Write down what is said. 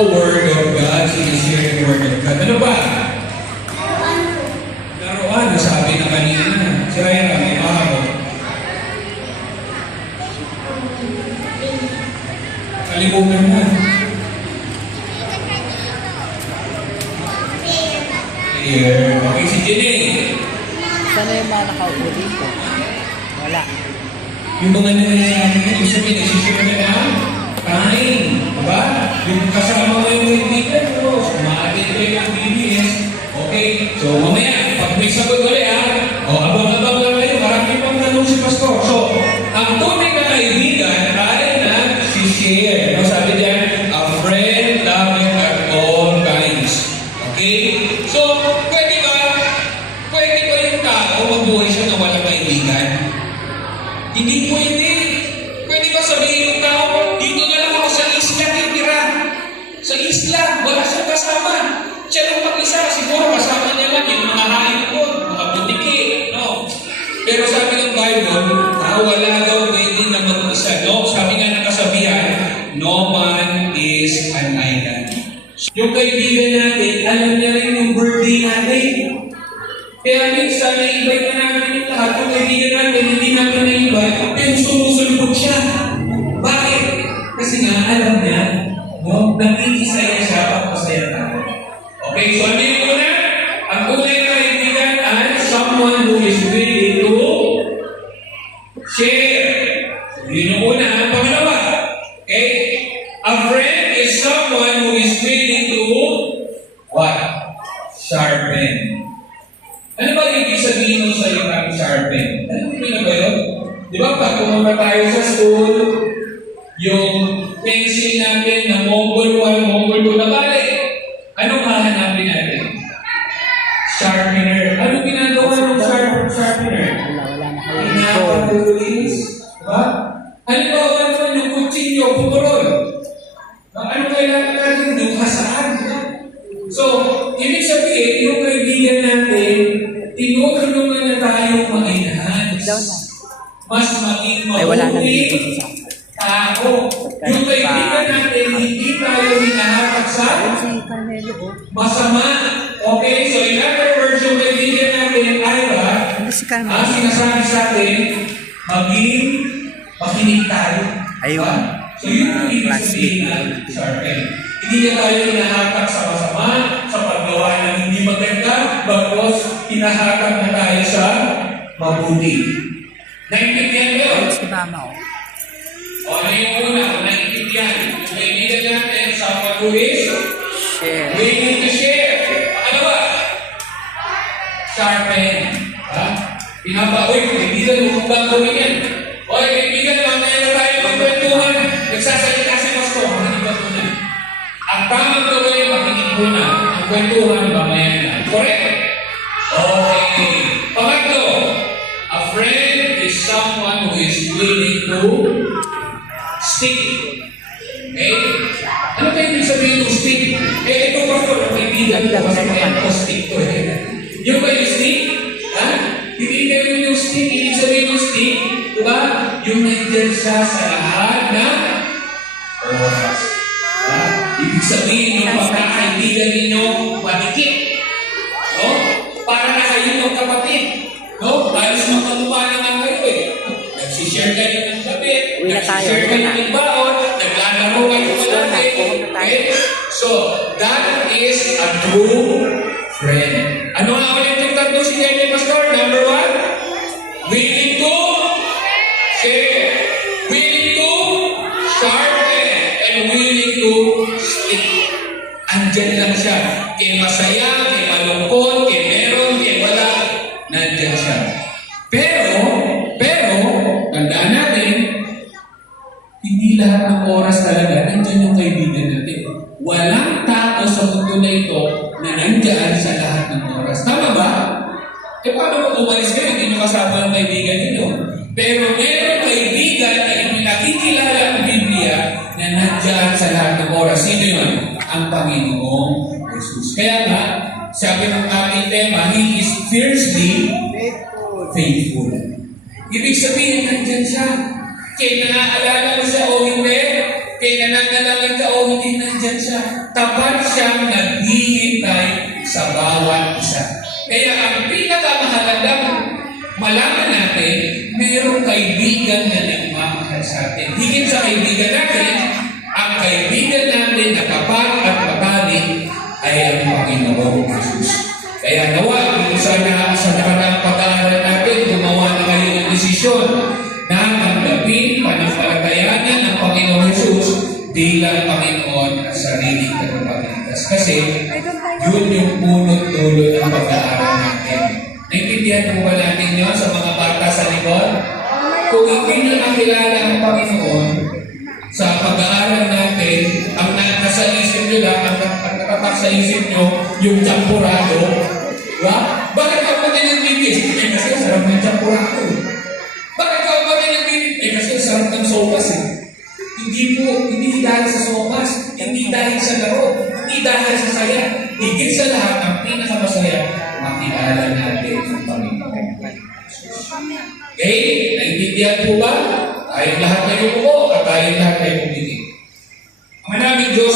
the Word of God, sinisira yung Word of God. Ano ba? Laruan. Laruan, nasabi na kanina. Si Ira, may ako. Kalimutan na. Here. Okay, si Jenny. Sana yung mga nakaupo dito? Wala. Yung mga nangyayari, ibig sabihin, nagsishare na lang. Fine. Diba? Diba? Yung kasama mo yung kaibigan mo, sumaagin kayo ng BBS. Okay, so mamaya, pag may sagot ulit ha, o abang-abang lang kayo, marami pang tanong si Pastor. So, ang tunay na kaibigan ay nag-share. No, sabi diyan, a friend loving at all times. Okay? Sa isla, wala siyang kasama. Siya lang mag-isa, siguro kasama niya lang yung mga hain ko, mga butiki, no? Pero sabi ng Bible, ah, wala daw pwede na mag-isa. No? Sabi nga ng kasabihan, no man is an island. Yung kaibigan natin, alam niya rin yung birthday natin. Kaya someone who is willing to share. So, yun yung una. Ang pangalawa, okay? A friend is someone who is willing to what? Sharpen. Ano ba ibig sabihin ng sharpen? Ano ba yun? Di ba pag pumunta tayo sa school, yung yung putulol. Ano kailangan natin doon? Hasaan. So, ibig sabihin, yung kaibigan natin, tinutulungan na tayong mag-enhance. Mas maging mabuti tao. Yung kaibigan natin, hindi tayo hinahatak sa masama. Okay? So, in other words, yung kaibigan natin ay ba, ang sinasabi sa atin, maging makinig tayo. Ayun. Diba? Mga classmate na sharpen. Hindi niya tayo hinahatak sa masama, sa paggawa ng hindi maganda, bagos hinahatak na tayo sa mabuti. Naintindihan? Ayun si Mama, oh. O ano yung una? Naintindihan. Yung kaibigan natin sa magulis, Share. willing to share. Pangalawa, sharpen. Ha? Pinapaoy, kaibigan mo kung gagawin yan. Oy, kaibigan, Nagsasalita si Pastor, makinig ka muna. Ang tamang gawin, makinig muna. Ang kwentuhan, mamaya na. Correct? Okay. Pangatlo, a friend is someone who is willing to stick. Okay? Ano ba ibig sabihin ng stick? Eh, ito pastor, ang kaibigan ko kasi kaya ako stick to eh. Yung ba yung stick? Ha? Hindi ganun yung stick. Ibig sabihin ng stick, di ba? Yung nandyan siya sa lahat na na kayo ng kapatid. No? Halos magkamukha naman kayo eh. Nagsishare kayo ng gabi. Na Nagsishare kayo na. ng baon. Naglalaro kayo na, na tayo. Okay? So, that is a true friend. Ano nga ulit yung tatlo si Daniel Pastor? Number one? Willing to share. Willing to sharpen. And willing to stick. Andyan lang siya. Kay masaya, kay malungkot, siya. Pero, pero, tandaan natin, hindi lahat ng oras talaga nandyan yung kaibigan natin. Walang tao sa mundo na ito na nandyan sa lahat ng oras. Tama ba? Eh paano kung umalis kayo, hindi nyo kasama ang kaibigan ninyo? Pero meron kaibigan na nakikilala ang Biblia na nandyan sa lahat ng oras. Sino yun? Ang Panginoong Jesus. Kaya nga, sabi ng ating tema, He is fiercely faithful. Ibig sabihin, nandyan siya. Kaya naaalala mo siya o hindi, kaya nananalangin ka o hindi, nandyan siya. Tapat siyang naghihintay sa bawat isa. Kaya ang pinakamahalagang malaman natin, mayroong kaibigan na nagmamahal sa atin. Higit sa kaibigan natin, ang kaibigan bilang Panginoon at sarili sariling tagapagligtas. Kasi yun yung punot dulo ng pag-aaral natin. Naintindihan mo ba natin yun sa mga bata sa likod? Kung hindi na nakilala ang Panginoon, sa pag-aaral natin, ang nasa sa isip nyo lang, ang natatak sa isip nyo, yung tamburado, right? Okay? Naintindihan po ba? Tayong lahat kayo po at tayong lahat kayo pumili. Ang manaming Diyos,